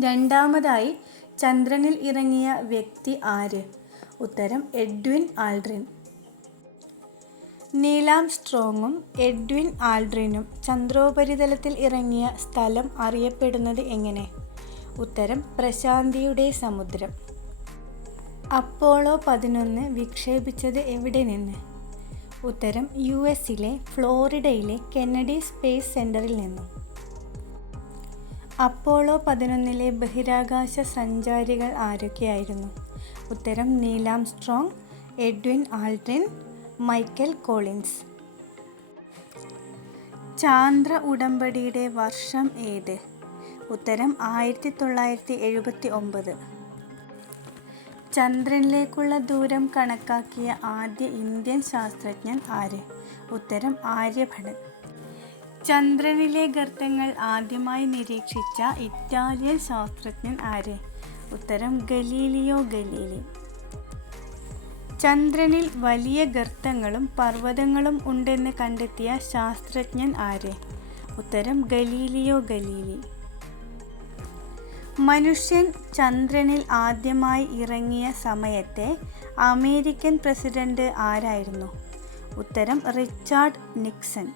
രണ്ടാമതായി ചന്ദ്രനിൽ ഇറങ്ങിയ വ്യക്തി ആര്? ഉത്തരം എഡ്വിൻ ആൽഡ്രിൻ നീലാംസ്ട്രോങ്ങും എഡ്വിൻ ആൽഡ്രിനും ചന്ദ്രോപരിതലത്തിൽ ഇറങ്ങിയ സ്ഥലം അറിയപ്പെടുന്നത് എങ്ങനെ? ഉത്തരം പ്രശാന്തിയുടെ സമുദ്രം. അപ്പോളോ പതിനൊന്ന് വിക്ഷേപിച്ചത് എവിടെ നിന്ന്? ഉത്തരം യു എസിലെ ഫ്ലോറിഡയിലെ കെന്നഡി സ്പേസ് സെന്ററിൽ നിന്നും. അപ്പോളോ പതിനൊന്നിലെ ബഹിരാകാശ സഞ്ചാരികൾ ആരൊക്കെയായിരുന്നു? ഉത്തരം Neil Armstrong Edwin Aldrin Michael Collins. ചാന്ദ്ര ഉടമ്പടിയുടെ വർഷം ഏത്? ഉത്തരം ആയിരത്തി തൊള്ളായിരത്തി എഴുപത്തി ഒമ്പത് ചന്ദ്രനിലേക്കുള്ള ദൂരം കണക്കാക്കിയ ആദ്യ ഇന്ത്യൻ ശാസ്ത്രജ്ഞൻ ആര്? ഉത്തരം ആര്യഭടൻ. ചന്ദ്രനിലെ ഗർത്തങ്ങൾ ആദ്യമായി നിരീക്ഷിച്ച ഇറ്റാലിയൻ ശാസ്ത്രജ്ഞൻ ആര്? ഉത്തരം ഗലീലിയോ ഗലീലി. ചന്ദ്രനിൽ വലിയ ഗർത്തങ്ങളും പർവതങ്ങളും ഉണ്ടെന്ന് കണ്ടെത്തിയ ശാസ്ത്രജ്ഞൻ ആര്? ഉത്തരം ഗലീലിയോ ഗലീലി. മനുഷ്യൻ ചന്ദ്രനിൽ ആദ്യമായി ഇറങ്ങിയ സമയത്തെ അമേരിക്കൻ പ്രസിഡന്റ് ആരായിരുന്നു? ഉത്തരം റിച്ചാർഡ് നിക്സൺ.